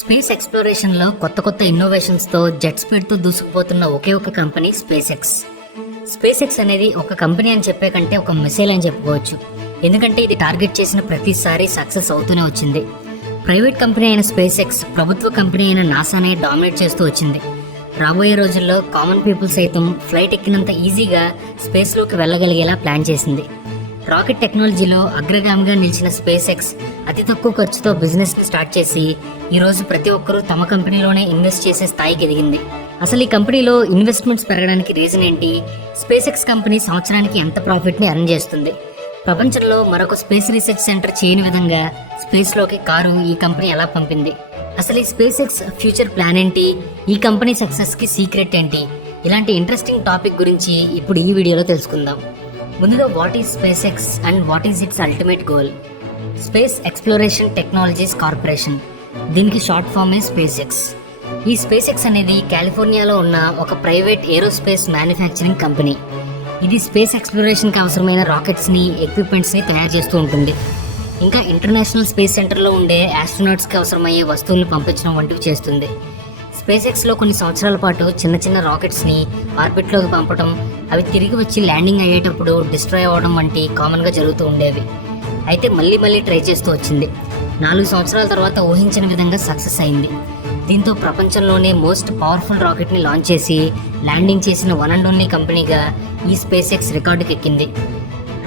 Space ఎక్స్ప్లోరేషన్లో కొత్త ఇన్నోవేషన్స్తో jet స్పీడ్తో దూసుకుపోతున్న ఒకే ఒక company space X. Space X అనేది ఒక కంపెనీ అని చెప్పే కంటే ఒక మిసైల్ అని చెప్పుకోవచ్చు. ఎందుకంటే ఇది టార్గెట్ చేసిన ప్రతిసారి సక్సెస్ అవుతూనే వచ్చింది. ప్రైవేట్ కంపెనీ అయిన స్పేస్ ఎక్స్ ప్రభుత్వ కంపెనీ అయిన నాసానే డామినేట్ చేస్తూ వచ్చింది. రాబోయే రోజుల్లో కామన్ పీపుల్ సైతం ఫ్లైట్ ఎక్కినంత ఈజీగా స్పేస్లోకి వెళ్ళగలిగేలా ప్లాన్ చేసింది. రాకెట్ టెక్నాలజీలో అగ్రగామిగా నిలిచిన స్పేస్ ఎక్స్ అతి తక్కువ ఖర్చుతో బిజినెస్ని స్టార్ట్ చేసి ఈరోజు ప్రతి ఒక్కరూ తమ కంపెనీలోనే ఇన్వెస్ట్ చేసే స్థాయికి ఎదిగింది. అసలు ఈ కంపెనీలో ఇన్వెస్ట్మెంట్స్ పెరగడానికి రీజన్ ఏంటి? స్పేస్ ఎక్స్ కంపెనీ సంవత్సరానికి ఎంత ప్రాఫిట్ని ఎర్న్ చేస్తుంది? ప్రపంచంలో మరొక స్పేస్ రీసెర్చ్ సెంటర్ చేయని విధంగా స్పేస్లోకి కారు ఈ కంపెనీ ఎలా పంపింది? అసలు ఈ స్పేస్ ఎక్స్ ఫ్యూచర్ ప్లాన్ ఏంటి? ఈ కంపెనీ సక్సెస్కి సీక్రెట్ ఏంటి? ఇలాంటి ఇంట్రెస్టింగ్ టాపిక్ గురించి ఇప్పుడు ఈ వీడియోలో తెలుసుకుందాం. ముందుగా what is space X and what is it's ultimate goal? Space exploration technologies corporation, దీనికి షార్ట్ ఫామే స్పేస్ ఎక్స్. ఈ స్పేస్ ఎక్స్ అనేది కాలిఫోర్నియాలో ఉన్న ఒక ప్రైవేట్ ఏరోస్పేస్ మ్యానుఫ్యాక్చరింగ్ కంపెనీ. ఇది స్పేస్ ఎక్స్ప్లోరేషన్కి అవసరమైన రాకెట్స్ని, ఎక్విప్మెంట్స్ని తయారు చేస్తూ ఉంటుంది. ఇంకా ఇంటర్నేషనల్ స్పేస్ సెంటర్లో ఉండే ఆస్ట్రోనాట్స్కి అవసరమయ్యే వస్తువులను పంపించడం వంటివి చేస్తుంది. స్పేస్ ఎక్స్లో కొన్ని సంవత్సరాల పాటు చిన్న రాకెట్స్ని ఆర్బిట్లోకి పంపడం, అవి తిరిగి వచ్చి ల్యాండింగ్ అయ్యేటప్పుడు డిస్ట్రాయ్ అవ్వడం వంటి కామన్గా జరుగుతూ ఉండేవి. అయితే మళ్ళీ ట్రై చేస్తూ వచ్చింది. 4 సంవత్సరాల తర్వాత ఊహించిన విధంగా సక్సెస్ అయింది. దీంతో ప్రపంచంలోనే మోస్ట్ పవర్ఫుల్ రాకెట్ని లాంచ్ చేసి ల్యాండింగ్ చేసిన వన్ అండ్ ఓన్లీ కంపెనీగా ఈ స్పేస్ ఎక్స్ రికార్డుకి ఎక్కింది.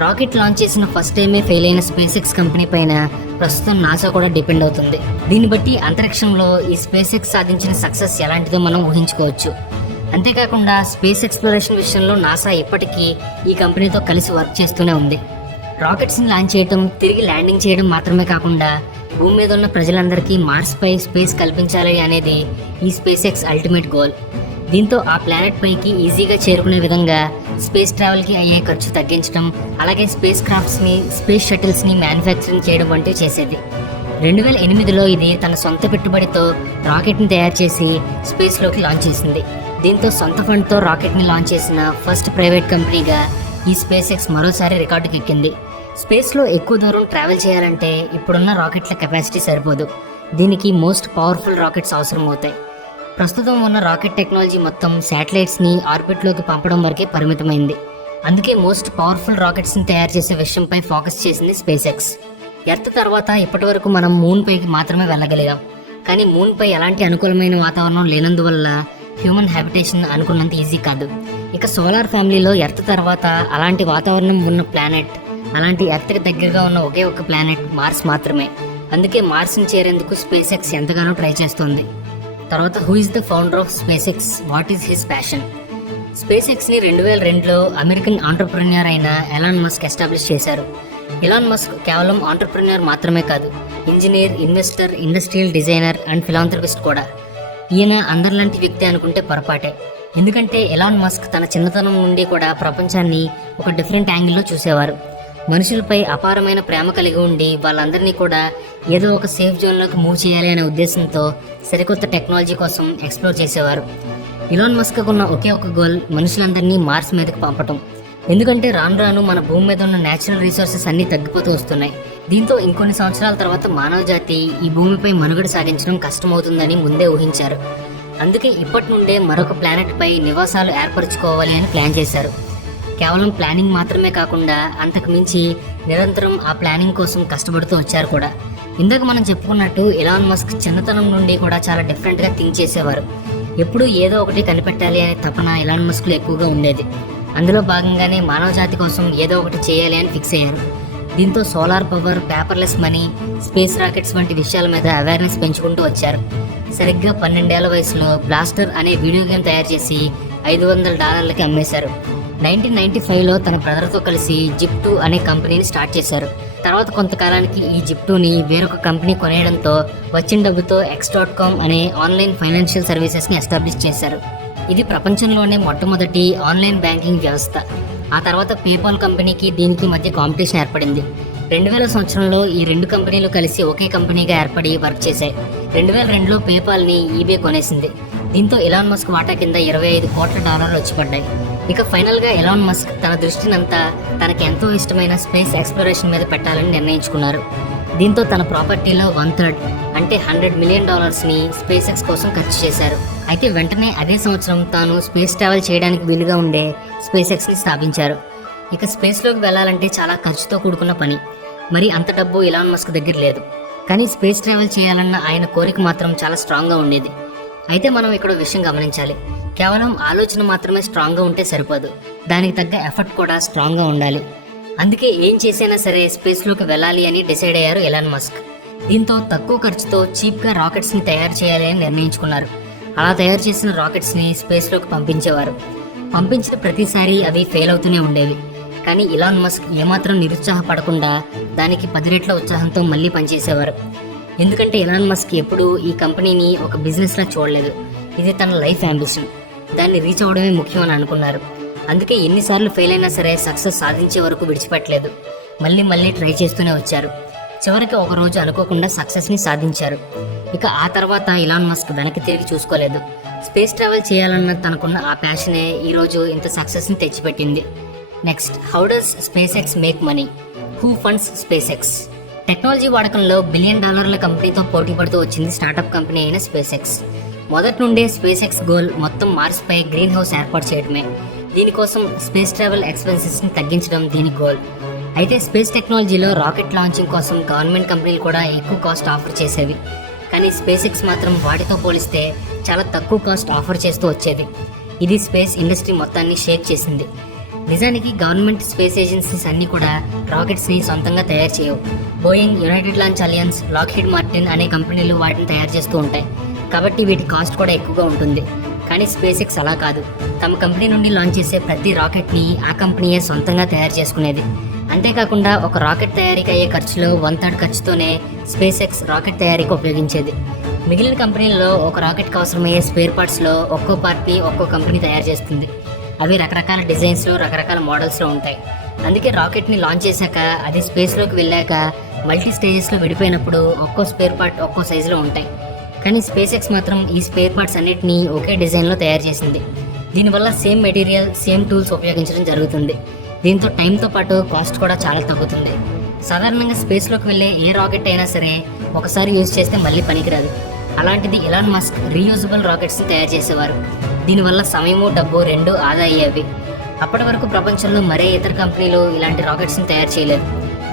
రాకెట్ లాంచ్ చేసిన ఫస్ట్ టైమే ఫెయిల్ అయిన స్పేస్ ఎక్స్ కంపెనీ పైన ప్రస్తుతం నాసా కూడా డిపెండ్ అవుతుంది. దీన్ని బట్టి అంతరిక్షంలో ఈ స్పేస్ ఎక్స్ సాధించిన సక్సెస్ ఎలాంటిదో మనం ఊహించుకోవచ్చు. అంతేకాకుండా స్పేస్ ఎక్స్ప్లోరేషన్ విషయంలో నాసా ఇప్పటికీ ఈ కంపెనీతో కలిసి వర్క్ చేస్తూనే ఉంది. రాకెట్స్ని లాంచ్ చేయడం, తిరిగి ల్యాండింగ్ చేయడం మాత్రమే కాకుండా భూమి మీద ఉన్న ప్రజలందరికీ మార్స్పై స్పేస్ కల్పించాలి అనేది ఈ స్పేస్ ఎక్స్ అల్టిమేట్ గోల్. దీంతో ఆ ప్లానెట్ పైకి ఈజీగా చేరుకునే విధంగా స్పేస్ ట్రావెల్కి అయ్యే ఖర్చు తగ్గించడం, అలాగే స్పేస్ క్రాఫ్ట్స్ని, స్పేస్ షటిల్స్ని మ్యానుఫ్యాక్చరింగ్ చేయడం వంటివి చేసేది. 2008లో ఇది తన సొంత పెట్టుబడితో రాకెట్ని తయారు చేసి స్పేస్లోకి లాంచ్ చేసింది. దీంతో సొంత ఫండ్తో రాకెట్ని లాంచ్ చేసిన ఫస్ట్ ప్రైవేట్ కంపెనీగా ఈ స్పేస్ ఎక్స్ మరోసారి రికార్డుకి ఎక్కింది. స్పేస్లో ఎక్కువ దూరం ట్రావెల్ చేయాలంటే ఇప్పుడున్న రాకెట్ల కెపాసిటీ సరిపోదు. దీనికి మోస్ట్ పవర్ఫుల్ రాకెట్స్ అవసరం అవుతాయి. ప్రస్తుతం ఉన్న రాకెట్ టెక్నాలజీ మొత్తం శాటిలైట్స్ని ఆర్బిట్లోకి పంపడం వరకే పరిమితమైంది. అందుకే మోస్ట్ పవర్ఫుల్ రాకెట్స్ని తయారు చేసే విషయంపై ఫోకస్ చేసింది స్పేస్ ఎక్స్. ఎర్త్ తర్వాత ఇప్పటి వరకు మనం మూన్ పైకి మాత్రమే వెళ్ళగలిగాం. కానీ మూన్ పై ఎలాంటి అనుకూలమైన వాతావరణం లేనందువల్ల హ్యూమన్ హ్యాబిటేషన్ అనుకున్నంత ఈజీ కాదు. ఇక సోలార్ ఫ్యామిలీలో ఎర్త్ తర్వాత అలాంటి వాతావరణం ఉన్న ప్లానెట్, అలాంటి ఎర్త్కి దగ్గరగా ఉన్న ఒకే ఒక ప్లానెట్ మార్స్ మాత్రమే. అందుకే మార్స్ని చేరేందుకు స్పేస్ ఎక్స్ ఎంతగానో ట్రై చేస్తోంది. తర్వాత who is the founder of SpaceX, what is his passion? స్పేస్ ఎక్స్ని 2002లో అమెరికన్ ఆంటర్ప్రెన్యూర్ అయిన ఎలాన్ మస్క్ ఎస్టాబ్లిష్ చేశారు. ఎలాన్ మస్క్ కేవలం ఆంటర్ప్రెన్యూర్ మాత్రమే కాదు, engineer, investor, industrial designer and philanthropist కూడా. ఈయన అందరిలాంటి వ్యక్తి అనుకుంటే పొరపాటే. ఎందుకంటే ఎలాన్ మస్క్ తన చిన్నతనం నుండి కూడా ప్రపంచాన్ని ఒక డిఫరెంట్ యాంగిల్లో చూసేవారు. మనుషులపై అపారమైన ప్రేమ కలిగి ఉండి వాళ్ళందరినీ కూడా ఏదో ఒక సేఫ్ జోన్లోకి మూవ్ చేయాలి అనే ఉద్దేశంతో సరికొత్త టెక్నాలజీ కోసం ఎక్స్ప్లోర్ చేసేవారు. ఎలాన్ మస్క్ ఉన్న ఒకే ఒక గోల్ మనుషులందరినీ మార్స్ మీదకి పంపటం. ఎందుకంటే రాను మన భూమి మీద ఉన్న న్యాచురల్ రిసోర్సెస్ అన్నీ తగ్గిపోతూ వస్తున్నాయి. దీంతో ఇంకొన్ని సంవత్సరాల తర్వాత మానవ జాతి ఈ భూమిపై మనుగడ సాగించడం కష్టమవుతుందని ముందే ఊహించారు. అందుకే ఇప్పటి నుండే మరొక ప్లానెట్ పై నివాసాలు ఏర్పరచుకోవాలి అని ప్లాన్ చేశారు. కేవలం ప్లానింగ్ మాత్రమే కాకుండా అంతకు మించి నిరంతరం ఆ ప్లానింగ్ కోసం కష్టపడుతూ వచ్చారు కూడా. ఇందాక మనం చెప్పుకున్నట్టు ఎలాన్ మస్క్ చిన్నతనం నుండి కూడా చాలా డిఫరెంట్గా థింక్ చేసేవారు. ఎప్పుడూ ఏదో ఒకటి కనిపెట్టాలి అనే తపన ఎలాన్ మస్క్లో ఎక్కువగా ఉండేది. అందులో భాగంగానే మానవ జాతి కోసం ఏదో ఒకటి చేయాలి అని ఫిక్స్ అయ్యారు. దీంతో solar power, paperless money, space rockets వంటి విషయాల మీద అవేర్నెస్ పెంచుకుంటూ వచ్చారు. సరిగ్గా 12 ఏళ్ల వయసులో బ్లాస్టర్ అనే వీడియో గేమ్ తయారు చేసి $500కి అమ్మేశారు. 1995లో తన బ్రదర్తో కలిసి జిప్2 అనే కంపెనీని స్టార్ట్ చేశారు. తర్వాత కొంతకాలానికి ఈ జిప్2ని వేరొక కంపెనీ కొనేయడంతో వచ్చిన డబ్బుతో X.com అనే ఆన్లైన్ ఫైనాన్షియల్ సర్వీసెస్ని ఎస్టాబ్లిష్ చేశారు. ఇది ప్రపంచంలోనే మొట్టమొదటి ఆన్లైన్ బ్యాంకింగ్ వ్యవస్థ. ఆ తర్వాత పేపాల్ కంపెనీకి దీనికి మధ్య కాంపిటీషన్ ఏర్పడింది. 2000 సంవత్సరంలో ఈ 2 కంపెనీలు కలిసి ఒకే కంపెనీగా ఏర్పడి వర్క్ చేశాయి. 2002లో పేపాల్ని ఈబే కొనేసింది. దీంతో ఎలాన్ మస్క్ వాటా కింద $25 కోట్ల వచ్చి పడ్డాయి. ఇక ఫైనల్గా ఎలాన్ మస్క్ తన దృష్టినంతా తనకి ఎంతో ఇష్టమైన స్పేస్ ఎక్స్ప్లోరేషన్ మీద పెట్టాలని నిర్ణయించుకున్నారు. దీంతో తన ప్రాపర్టీలో 1/3 అంటే $100 మిలియన్ స్పేస్ ఎక్స్ కోసం ఖర్చు చేశారు. అయితే వెంటనే అదే సంవత్సరం తాను స్పేస్ ట్రావెల్ చేయడానికి వీలుగా ఉండే స్పేస్ ఎక్స్ని స్థాపించారు. ఇక స్పేస్లోకి వెళ్ళాలంటే చాలా ఖర్చుతో కూడుకున్న పని. మరి అంత డబ్బు ఎలాన్ మస్క్ దగ్గర లేదు. కానీ స్పేస్ ట్రావెల్ చేయాలన్న ఆయన కోరిక మాత్రం చాలా స్ట్రాంగ్గా ఉండేది. అయితే మనం ఇక్కడ విషయం గమనించాలి. కేవలం ఆలోచన మాత్రమే స్ట్రాంగ్గా ఉంటే సరిపోదు, దానికి తగ్గ ఎఫర్ట్ కూడా స్ట్రాంగ్గా ఉండాలి. అందుకే ఏం చేసైనా సరే స్పేస్లోకి వెళ్ళాలి అని డిసైడ్ అయ్యారు ఎలాన్ మస్క్. దీంతో తక్కువ ఖర్చుతో చీప్గా రాకెట్స్ని తయారు చేయాలి అని నిర్ణయించుకున్నారు. అలా తయారు చేసిన రాకెట్స్ని స్పేస్లోకి పంపించేవారు. పంపించిన ప్రతిసారి అవి ఫెయిల్ అవుతూనే ఉండేవి. కానీ ఎలాన్ మస్క్ ఏమాత్రం నిరుత్సాహపడకుండా దానికి 10 రెట్ల ఉత్సాహంతో మళ్ళీ పనిచేసేవారు. ఎందుకంటే ఎలాన్ మస్క్ ఎప్పుడూ ఈ కంపెనీని ఒక బిజినెస్లా చూడలేదు. ఇది తన లైఫ్ అంబిషన్. దాన్ని రీచ్ అవ్వడమే ముఖ్యం అని అనుకున్నారు. అందుకే ఎన్నిసార్లు ఫెయిల్ అయినా సరే సక్సెస్ సాధించే వరకు విడిచిపెట్టలేదు. మళ్ళీ ట్రై చేస్తూనే వచ్చారు. చివరికి ఒకరోజు అనుకోకుండా సక్సెస్ని సాధించారు. ఇక ఆ తర్వాత ఎలాన్ మస్క్ వెనక్కి తిరిగి చూసుకోలేదు. స్పేస్ ట్రావెల్ చేయాలన్న తనకున్న ఆ ప్యాషనే ఈరోజు ఇంత సక్సెస్ని తెచ్చిపెట్టింది. Next, how does space X make money? Who funds space X? Technology వాడకంలో $1 బిలియన్ కంపెనీతో పోటీ పడుతూ వచ్చింది స్టార్టప్ కంపెనీ అయిన స్పేస్ ఎక్స్. మొదటి నుండే స్పేస్ ఎక్స్ గోల్ మొత్తం మార్స్పై గ్రీన్ హౌస్ ఏర్పాటు చేయడమే. దీనికోసం స్పేస్ ట్రావెల్ ఎక్స్పెన్సెస్ని తగ్గించడం దీని గోల్. అయితే స్పేస్ టెక్నాలజీలో రాకెట్ లాంచింగ్ కోసం గవర్నమెంట్ కంపెనీలు కూడా ఎక్కువ కాస్ట్ ఆఫర్ చేసేవి. కానీ స్పేస్ ఎక్స్ మాత్రం వాటితో పోలిస్తే చాలా తక్కువ కాస్ట్ ఆఫర్ చేస్తూ వచ్చేది. ఇది స్పేస్ ఇండస్ట్రీ మొత్తాన్ని షేక్ చేసింది. నిజానికి గవర్నమెంట్ స్పేస్ ఏజెన్సీస్ అన్నీ కూడా రాకెట్స్ని సొంతంగా తయారు చేయవు. Boeing, United Launch Alliance, Lockheed Martin అనే కంపెనీలు వాటిని తయారు చేస్తూ ఉంటాయి. కాబట్టి వీటి కాస్ట్ కూడా ఎక్కువగా ఉంటుంది. కానీ స్పేస్ ఎక్స్ అలా కాదు. తమ కంపెనీ నుండి లాంచ్ చేసే ప్రతి రాకెట్ని ఆ కంపెనీయే సొంతంగా తయారు చేసుకునేది. అంతేకాకుండా ఒక రాకెట్ తయారీకి అయ్యే ఖర్చులో 1/3 ఖర్చుతోనే స్పేస్ ఎక్స్ రాకెట్ తయారీకి ఉపయోగించేది. మిగిలిన కంపెనీల్లో ఒక రాకెట్కి అవసరమయ్యే స్పేర్ పార్ట్స్లో ఒక్కో పార్ట్ని ఒక్కో కంపెనీ తయారు చేస్తుంది. అవి రకరకాల డిజైన్స్లో, రకరకాల మోడల్స్లో ఉంటాయి. అందుకే రాకెట్ని లాంచ్ చేశాక అది స్పేస్లోకి వెళ్ళాక మల్టీ స్టేజెస్లో విడిపోయినప్పుడు ఒక్కో స్పేర్ పార్ట్ ఒక్కో సైజులో ఉంటాయి. కానీ స్పేస్ ఎక్స్ మాత్రం ఈ స్పేర్ పార్ట్స్ అన్నిటినీ ఒకే డిజైన్లో తయారు చేసింది. దీనివల్ల సేమ్ మెటీరియల్, సేమ్ టూల్స్ ఉపయోగించడం జరుగుతుంది. దీంతో టైంతో పాటు కాస్ట్ కూడా చాలా తగ్గుతుంది. సాధారణంగా స్పేస్లోకి వెళ్ళే ఏ రాకెట్ అయినా సరే ఒకసారి యూజ్ చేస్తే మళ్ళీ పనికిరాదు. అలాంటిది ఎలాన్ మస్క్ రీయూజబుల్ రాకెట్స్ని తయారు చేసేవారు. దీనివల్ల సమయము, డబ్బు రెండూ ఆదా అయ్యేవి. అప్పటి వరకు ప్రపంచంలో మరే ఇతర కంపెనీలు ఇలాంటి రాకెట్స్ని తయారు చేయలేదు.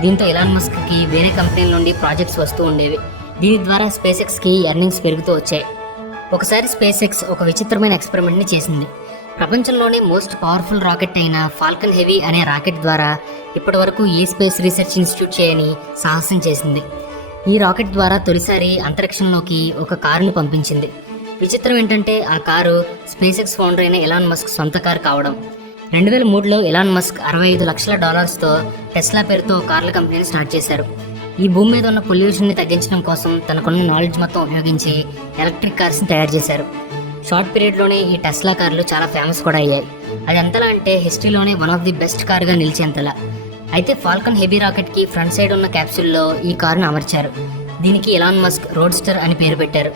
దీంతో ఎలాన్ మస్క్కి వేరే కంపెనీల నుండి ప్రాజెక్ట్స్ వస్తూ ఉండేవి. దీని ద్వారా స్పేస్ ఎక్స్కి ఎర్నింగ్స్ పెరుగుతూ వచ్చాయి. ఒకసారి స్పేస్ ఎక్స్ ఒక విచిత్రమైన ఎక్స్పెరిమెంట్ని చేసింది. ప్రపంచంలోనే మోస్ట్ పవర్ఫుల్ రాకెట్ అయిన ఫాల్కన్ హెవీ అనే రాకెట్ ద్వారా ఇప్పటి వరకు ఏ స్పేస్ రీసెర్చ్ ఇన్స్టిట్యూట్ చేయని సాహసం చేసింది. ఈ రాకెట్ ద్వారా తొలిసారి అంతరిక్షంలోకి ఒక కారుని పంపించింది. విచిత్రం ఏంటంటే ఆ కారు స్పేస్ ఎక్స్ ఫౌండర్ అయిన ఎలాన్ మస్క్ సొంత కారు కావడం. 2003లో ఎలాన్ మస్క్ $65 లక్షలతో టెస్లా పేరుతో కార్ల కంపెనీని స్టార్ట్ చేశారు. ఈ భూమి మీద ఉన్న పొల్యూషన్ని తగ్గించడం కోసం తనకున్న నాలెడ్జ్ మొత్తం ఉపయోగించి ఎలక్ట్రిక్ కార్స్ని తయారు చేశారు. షార్ట్ పీరియడ్లోనే ఈ టెస్లా కార్లు చాలా ఫేమస్ కూడా అయ్యాయి. అది ఎంతలా అంటే హిస్టరీలోనే వన్ ఆఫ్ ది బెస్ట్ కార్గా నిలిచేంతలా. అయితే ఫాల్కన్ హెవీ రాకెట్కి ఫ్రంట్ సైడ్ ఉన్న క్యాప్సూల్లో ఈ కారును అమర్చారు. దీనికి ఎలాన్ మస్క్ రోడ్స్టర్ అని పేరు పెట్టారు.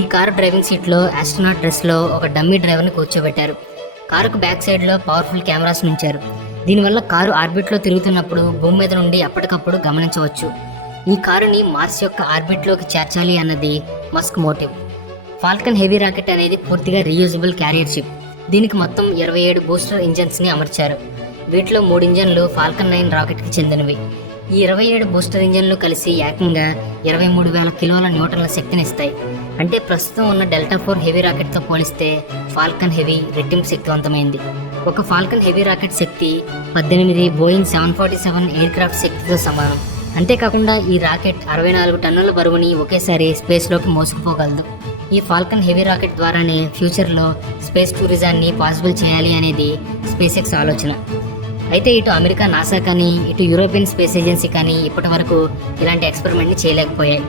ఈ కారు డ్రైవింగ్ సీట్లో ఆస్ట్రోనాట్ డ్రెస్లో ఒక డమ్మీ డ్రైవర్ని కూర్చోబెట్టారు. కారుకు బ్యాక్ సైడ్లో పవర్ఫుల్ కెమెరాస్ ఉంచారు. దీనివల్ల కారు ఆర్బిట్లో తిరుగుతున్నప్పుడు భూమి మీద నుండి అప్పటికప్పుడు గమనించవచ్చు. ఈ కారుని మార్స్ యొక్క ఆర్బిట్లోకి చేర్చాలి అన్నది Musk motive. Falcon Heavy rocket అనేది పూర్తిగా రీయూజబుల్ క్యారియర్ షిప్. దీనికి మొత్తం 27 బూస్టర్ ఇంజన్స్ని అమర్చారు. వీటిలో 3 ఇంజన్లు ఫాల్కన్ 9 రాకెట్కి చెందినవి. ఈ 27 బూస్టర్ ఇంజన్లు కలిసి ఏకంగా 23,000 కిలోల న్యూటన్ల శక్తిని ఇస్తాయి. అంటే ప్రస్తుతం ఉన్న డెల్టా 4 హెవీ రాకెట్తో పోలిస్తే ఫాల్కన్ హెవీ రెట్టింపు శక్తివంతమైంది. ఒక ఫాల్కన్ హెవీ రాకెట్ శక్తి 18 బోయింగ్ 747 ఎయిర్ క్రాఫ్ట్ శక్తితో సమానం. అంతేకాకుండా ఈ రాకెట్ 64 టన్నుల బరువుని ఒకేసారి స్పేస్లోకి మోసుకుపోగలదు. ఈ ఫాల్కన్ హెవీ రాకెట్ ద్వారానే ఫ్యూచర్లో స్పేస్ టూరిజాన్ని పాసిబుల్ చేయాలి అనేది స్పేస్ ఎక్స్ ఆలోచన. అయితే ఇటు అమెరికా నాసా కానీ ఇటు యూరోపియన్ స్పేస్ ఏజెన్సీ కానీ ఇప్పటి వరకు ఇలాంటి ఎక్స్పెరిమెంట్ని చేయలేకపోయాయి.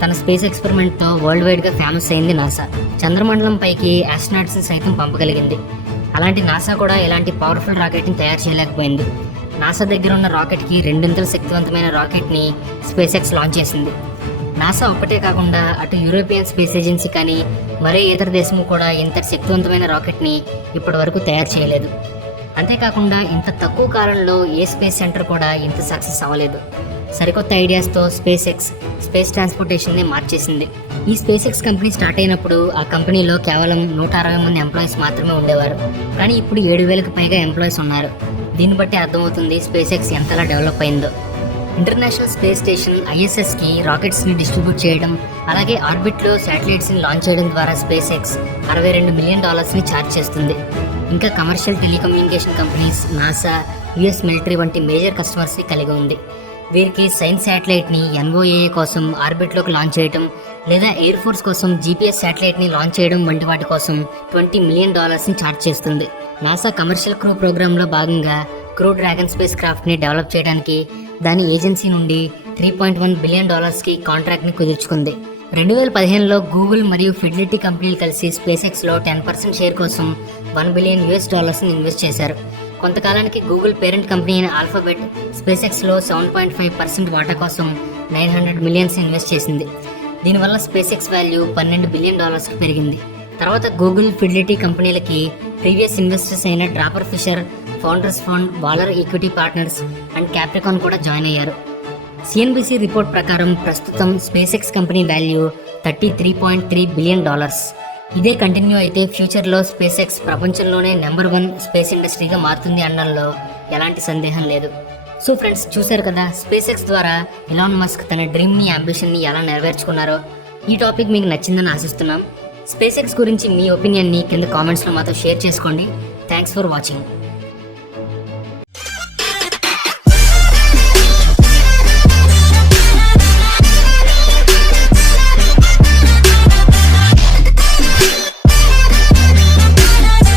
తన స్పేస్ ఎక్స్పెరిమెంట్తో వరల్డ్ వైడ్గా ఫేమస్ అయింది నాసా. చంద్రమండలం పైకి ఆస్ట్రోనాట్స్ని సైతం పంపగలిగింది. అలాంటి నాసా కూడా ఇలాంటి పవర్ఫుల్ రాకెట్ని తయారు చేయలేకపోయింది. నాసా దగ్గర ఉన్న రాకెట్కి 2 శక్తివంతమైన రాకెట్ని స్పేస్ ఎక్స్ లాంచ్ చేసింది. నాసా ఒక్కటే కాకుండా అటు యూరోపియన్ స్పేస్ ఏజెన్సీ కానీ మరే ఇతర దేశము కూడా ఇంత శక్తివంతమైన రాకెట్ని ఇప్పటి వరకు తయారు చేయలేదు. అంతేకాకుండా ఇంత తక్కువ కాలంలో ఏ స్పేస్ సెంటర్ కూడా ఇంత సక్సెస్ అవ్వలేదు. సరికొత్త ఐడియాస్తో స్పేస్ ఎక్స్ స్పేస్ ట్రాన్స్పోర్టేషన్ని మార్చేసింది. ఈ స్పేస్ ఎక్స్ కంపెనీ స్టార్ట్ అయినప్పుడు ఆ కంపెనీలో కేవలం 160 మంది ఎంప్లాయీస్ మాత్రమే ఉండేవారు. కానీ ఇప్పుడు 7,000కి పైగా ఎంప్లాయీస్ ఉన్నారు. దీన్ని బట్టి అర్థమవుతుంది స్పేస్ ఎక్స్ ఎంతలా డెవలప్ అయిందో. ఇంటర్నేషనల్ స్పేస్ స్టేషన్ ISSకి రాకెట్స్ని డిస్ట్రిబ్యూట్ చేయడం, అలాగే ఆర్బిట్లో శాటిలైట్స్ని లాంచ్ చేయడం ద్వారా స్పేస్ ఎక్స్ $62 మిలియన్ ఛార్జ్ చేస్తుంది. ఇంకా commercial telecommunication companies, NASA, US military వంటి మేజర్ కస్టమర్స్ని కలిగి ఉంది. వీరికి సైన్స్ శాటిలైట్ని NOAA కోసం ఆర్బిట్లోకి లాంచ్ చేయడం, లేదా ఎయిర్ ఫోర్స్ కోసం GPS శాటిలైట్ని లాంచ్ చేయడం వంటి వాటి కోసం $20 మిలియన్ ఛార్జ్ చేస్తుంది. నాసా కమర్షియల్ క్రూ ప్రోగ్రాంలో భాగంగా క్రూ డ్రాగన్ స్పేస్ క్రాఫ్ట్ని డెవలప్ చేయడానికి దాని ఏజెన్సీ నుండి $3.1 బిలియన్ కాంట్రాక్ట్ని కుదుర్చుకుంది. 2015లో గూగుల్ మరియు ఫిడిలిటీ కంపెనీలు కలిసి స్పేస్ ఎక్స్లో 10% షేర్ కోసం $1 బిలియన్ ఇన్వెస్ట్ చేశారు. కొంతకాలానికి గూగుల్ పేరెంట్ కంపెనీ అయిన ఆల్ఫాబెట్ స్పేస్ ఎక్స్లో 7.5% వాటా కోసం $900 మిలియన్ ఇన్వెస్ట్ చేసింది. దీనివల్ల స్పేస్ ఎక్స్ వాల్యూ $12 బిలియన్ పెరిగింది. తర్వాత గూగుల్, ఫిడిలిటీ కంపెనీలకి ప్రీవియస్ ఇన్వెస్టర్స్ అయిన Draper Fisher, Founders Fund, Valor Equity Partners and Capricorn కూడా జాయిన్ అయ్యారు. CNBC రిపోర్ట్ ప్రకారం ప్రస్తుతం SpaceX company value $33.3 billion. ఇదే కంటిన్యూ అయితే ఫ్యూచర్లో స్పేస్ ఎక్స్ ప్రపంచంలోనే నెంబర్ 1 స్పేస్ ఇండస్ట్రీగా మారుతుంది అనడంలో ఎలాంటి సందేహం లేదు. సో ఫ్రెండ్స్, చూశారు కదా స్పేస్ ఎక్స్ ద్వారా ఎలాన్ మస్క్ తన డ్రీమ్ని, అంబిషన్ని ఎలా నెరవేర్చుకున్నారో. ఈ టాపిక్ మీకు నచ్చిందని ఆశిస్తున్నాం. స్పేస్ ఎక్స్ గురించి మీ ఒపీనియన్ని కింద కామెంట్స్లో మాతో షేర్ చేసుకోండి. Thanks for watching.